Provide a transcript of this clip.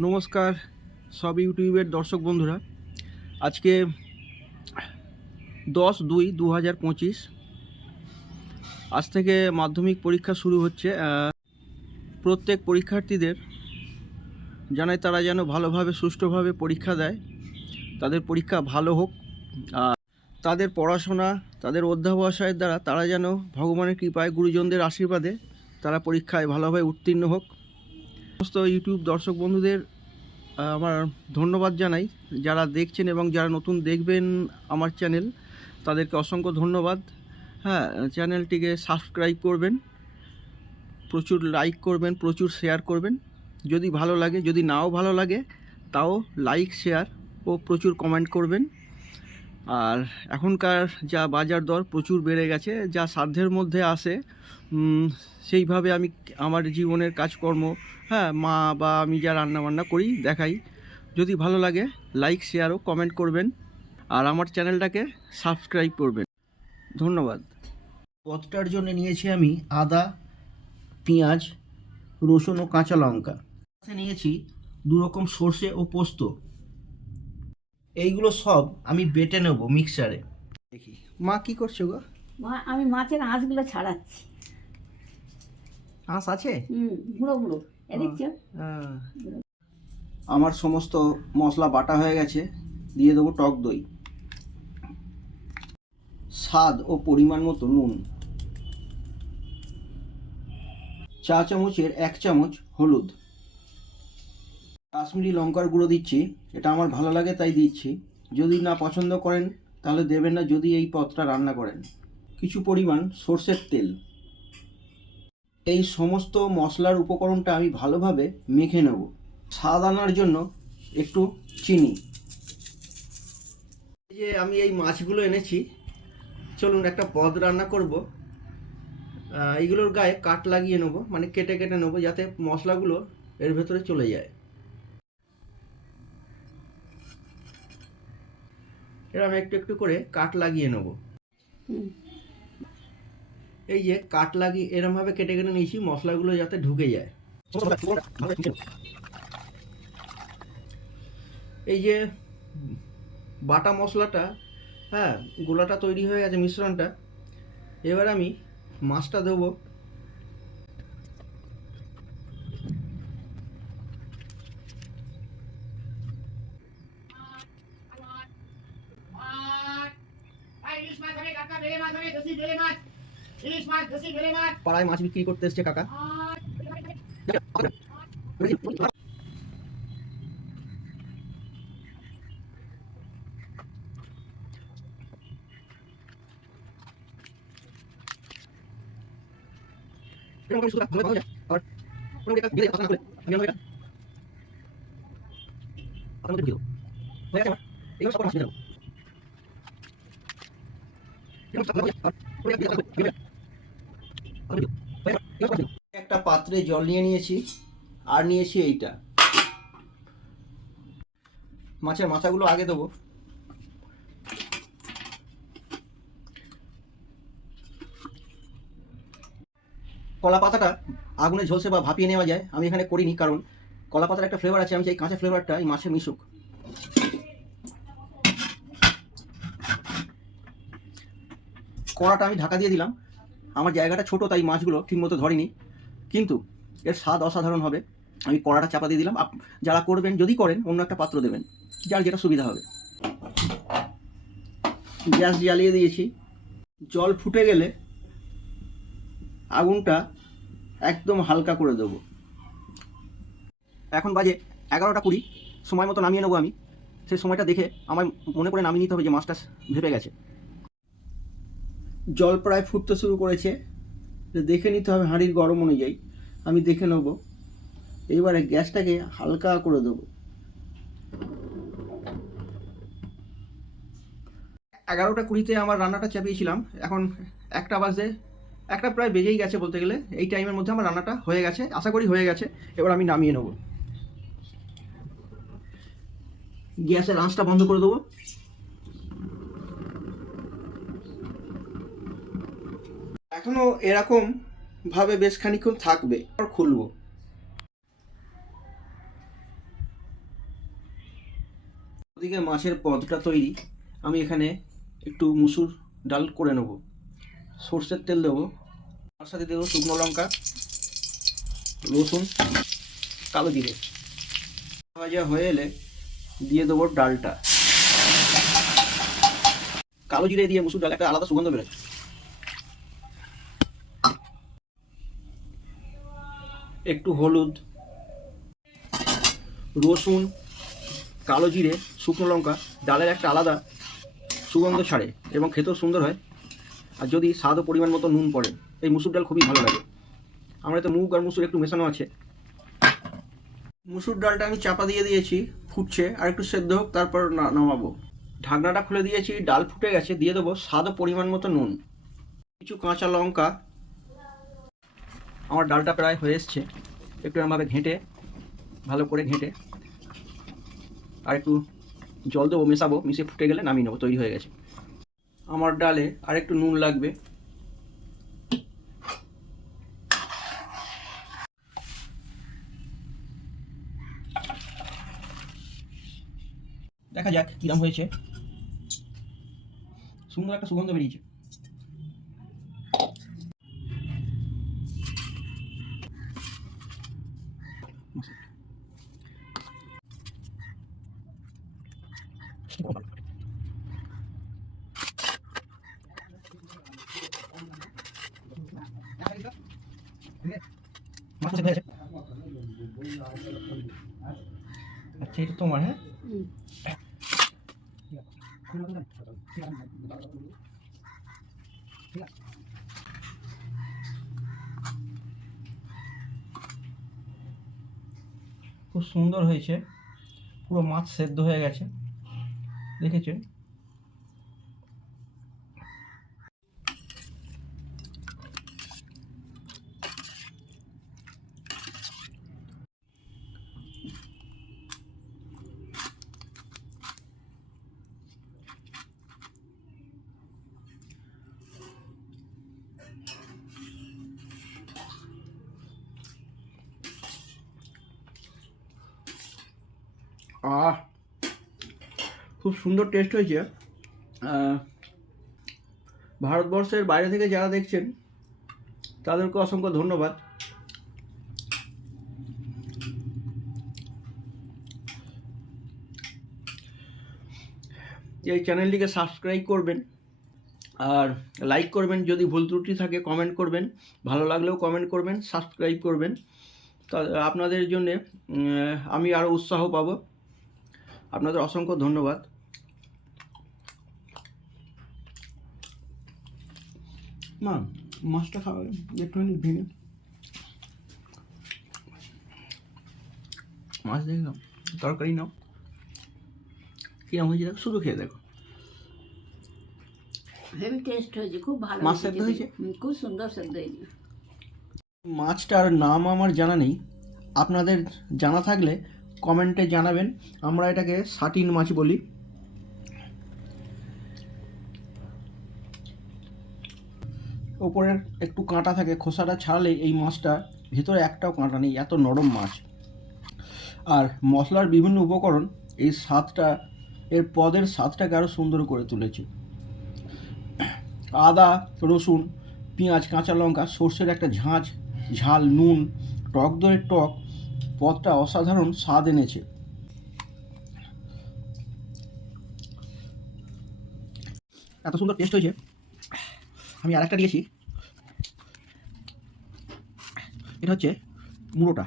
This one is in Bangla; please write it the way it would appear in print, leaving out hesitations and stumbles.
নমস্কার সব ইউটিউবের দর্শক বন্ধুরা। আজকে 10/2/2025। আজ থেকে মাধ্যমিক পরীক্ষা শুরু হচ্ছে। প্রত্যেক পরীক্ষার্থীদের জানাই তারা যেন ভালোভাবে সুষ্ঠুভাবে পরীক্ষা দেয়, তাদের পরীক্ষা ভালো হোক। আর তাদের পড়াশোনা, তাদের অধ্যাবসায়ের দ্বারা তারা যেন ভগবানের কৃপায়, গুরুজনদের আশীর্বাদে তারা পরীক্ষায় ভালোভাবে উত্তীর্ণ হোক। সমস্ত ইউটিউব দর্শক বন্ধুদের আমার ধন্যবাদ জানাই, যারা দেখছেন এবং যারা নতুন দেখবেন আমার চ্যানেল, তাদেরকে অসংখ্য ধন্যবাদ। হ্যাঁ, চ্যানেলটিকে সাবস্ক্রাইব করবেন, প্রচুর লাইক করবেন, প্রচুর শেয়ার করবেন। যদি ভালো লাগে, যদি নাও ভালো লাগে তাও লাইক, শেয়ার ও প্রচুর কমেন্ট করবেন। আর এখনকার যা বাজার দর প্রচুর বেড়ে গেছে, যা সাধ্যের মধ্যে আসে সেইভাবে আমি আমার জীবনের কাজকর্ম, হ্যাঁ, মা বা আমি যা রান্নাবান্না করি দেখাই। যদি ভালো লাগে লাইক, শেয়ার ও কমেন্ট করবেন, আর আমার চ্যানেলটাকে সাবস্ক্রাইব করবেন। ধন্যবাদ। পদটার জন্য নিয়েছি আমি আদা, পেঁয়াজ, রসুন ও কাঁচা লঙ্কা। নিয়েছি 2 রকম সর্ষে ও পোস্ত। এইগুলো সব আমি বেটে নেব মিক্সারে। দেখি মা কি করছো গো? মা, আমি মাছের আঁশগুলো ছাড়াচ্ছি। আঁশ আছে? গুঁড়ো গুঁড়ো দেখছো? আমার সমস্ত মশলা বাটা হয়ে গেছে। দিয়ে দেবো টক দই, স্বাদ ও পরিমাণ মতো নুন, চা চামচের 1 চামচ হলুদ, কাশ্মীরি লঙ্কার গুঁড়ো দিচ্ছি। এটা আমার ভালো লাগে তাই দিচ্ছি, যদি না পছন্দ করেন তাহলে দেবেন না, যদি এই পদটা রান্না করেন। কিছু পরিমাণ সর্ষের তেল। এই সমস্ত মশলার উপকরণটা আমি ভালোভাবে মেখে নেব। স্বাদ আনার জন্য একটু চিনি। এই যে আমি এই মাছগুলো এনেছি, চলুন একটা পদ রান্না করব। এইগুলোর গায়ে কাট লাগিয়ে নেবো, মানে কেটে কেটে নেবো, যাতে মশলাগুলো এর ভেতরে চলে যায়। এরকম একটু একটু করে কাট লাগিয়ে নেব। এই যে কাট লাগিয়ে এরমভাবে কেটে কেটে নিয়েছি, মশলাগুলো যাতে ঢুকে যায়। এই যে বাটা মশলাটা, হ্যাঁ, গোলাটা তৈরি হয়ে গেছে, মিশ্রণটা। এবার আমি মাছটা দেবো। পাড়ায় মাছ বিক্রি করতে এসছে কাকা। একটা পাত্রে জল নিয়ে নিয়েছি, আর নিয়েছি এইটা। মাছের মাথাগুলো আগে দেবো। কলা পাতাটা আগুনে ঝলসে বা ভাপিয়ে নেওয়া যায়, আমি এখানে করিনি, কারণ কলা পাতার একটা ফ্লেভার আছে, আমি চাই কাঁচা ফ্লেভারটা এই মাছে মিশুক। কড়াটা আমি ঢাকা দিয়ে দিলাম। আমার জায়গাটা ছোট তাই মাছগুলো ঠিকমতো ধরেনি, কিন্তু এর স্বাদ অসাধারণ হবে। আমি কড়াটা চাপা দিয়ে দিলাম। যারা করবেন, যদি করেন, অন্য একটা পাত্র দেবেন, যার যেটা সুবিধা হবে। গ্যাস জ্বালিয়ে দিয়েছি। জল ফুটে গেলে আগুনটা একদম হালকা করে দেবো। এখন বাজে 11টা 20, সময় মতো নামিয়ে নেবো আমি। সেই সময়টা দেখে আমার মনে করে নামিয়ে নিতে হবে যে মাছটা ভেপে গেছে। জল প্রায় ফুটতে শুরু করেছে, দেখে নিতে হবে হাঁড়ির গরম অনুযায়ী। আমি দেখে নেব। এইবারে গ্যাসটাকে হালকা করে দেবো। 11টা 20-তে আমার রান্নাটা চাপিয়েছিলাম। এখন 1টা বাজে, 1টা প্রায় বেজেই গেছে বলতে গেলে। এই টাইমের মধ্যে আমার রান্নাটা হয়ে গেছে, আশা করি হয়ে গেছে। এবার আমি নামিয়ে নেব। গ্যাসের আঁচটা বন্ধ করে দেবো। এখনো এরকম ভাবে বেশ খানিক্ষণ থাকবে, আর খুলবো। ওদিকে মাছের পদটা তৈরি। আমি এখানে একটু মুসুর ডাল করে নেব, সর্ষের তেল দেবো, তার সাথে দেবো শুকনো লঙ্কা, রসুন, কালো জিরে। ভাজা হয়ে এলে দিয়ে দেবো ডালটা। কালো জিরে দিয়ে মুসুর ডাল একটা আলাদা সুগন্ধ বেরোয়। একটু হলুদ, রসুন, কালো জিরে, শুকনো লঙ্কা, ডালের একটা আলাদা সুগন্ধ ছাড়ে এবং খেতেও সুন্দর হয়। আর যদি স্বাদ ও পরিমাণ মতো নুন পড়ে, এই মুসুর ডাল খুবই ভালো লাগে। আমরা তো মুগ আর মুসুর একটু মেশানো আছে। মুসুর ডালটা আমি চাপা দিয়ে দিয়েছি, ফুটছে, আর একটু সেদ্ধ হোক, তারপর নামাবো। ঢাকনাটা খুলে দিয়েছি, ডাল ফুটে গেছে, দিয়ে দেবো স্বাদ ও পরিমাণ মতো নুন, কিছু কাঁচা লঙ্কা। আমার ডালটা প্রায় হয়ে এসছে, একটু এরমভাবে ঘেঁটে, ভালো করে ঘেঁটে আর একটু জল দেবো, মেশাবো, মিশিয়ে ফুটে গেলে নামিয়ে নেবো, তৈরি হয়ে গেছে। আমার ডালে আর একটু নুন লাগবে। দেখা যাক কিরম হয়েছে। সুন্দর একটা সুগন্ধ বেরিয়েছে। আচ্ছা, এটা তোমার? হ্যাঁ, খুব সুন্দর হয়েছে, পুরো মাছ সেদ্ধ হয়ে গেছে, দেখেছেন? খুব সুন্দর টেস্ট হয়েছে। ভারতবর্ষের বাইরে থেকে যারা দেখছেন তাদেরকে অসংখ্য ধন্যবাদ। এই চ্যানেলটিকে সাবস্ক্রাইব করবেন আর লাইক করবেন, যদি ভুল ত্রুটি থাকে কমেন্ট করবেন, ভালো লাগলেও কমেন্ট করবেন, সাবস্ক্রাইব করবেন। তা আপনাদের জন্যে আমি আরও উৎসাহ পাবো। আপনাদের অসংখ্য ধন্যবাদ। না, মাছটা খাওয়া একটুখানি ভেঙে মাছ দেখে নাও, তরকারি নাও, কিরম হয়েছে দেখো, শুধু খেয়ে দেখো। হেভি টেস্ট হয়েছে, খুব ভালো মাছ সেদ্ধ হয়েছে? খুব সুন্দর সেদ্ধ হয়েছে। মাছটার নাম আমার জানা নেই, আপনাদের জানা থাকলে কমেন্টে জানাবেন। আমরা এটাকে সাটিন মাছ বলি। ওপরের একটু কাঁটা থাকে, খোসাটা ছাড়ালে এই মাছটা ভেতরে একটাও কাঁটা নেই, এত নরম মাছ। আর মশলার বিভিন্ন উপকরণ এই স্বাদটা, এর পদের স্বাদটাকে আরও সুন্দর করে তুলেছে। আদা, রসুন, পেঁয়াজ, কাঁচা লঙ্কা, সর্ষের একটা ঝাঁঝ, ঝাল, নুন, টক দইয়ের টক, পদটা অসাধারণ স্বাদ এনেছে। এত সুন্দর টেস্ট হয়েছে। আমি আর একটা দিয়েছি, এটা হচ্ছে মুড়োটা।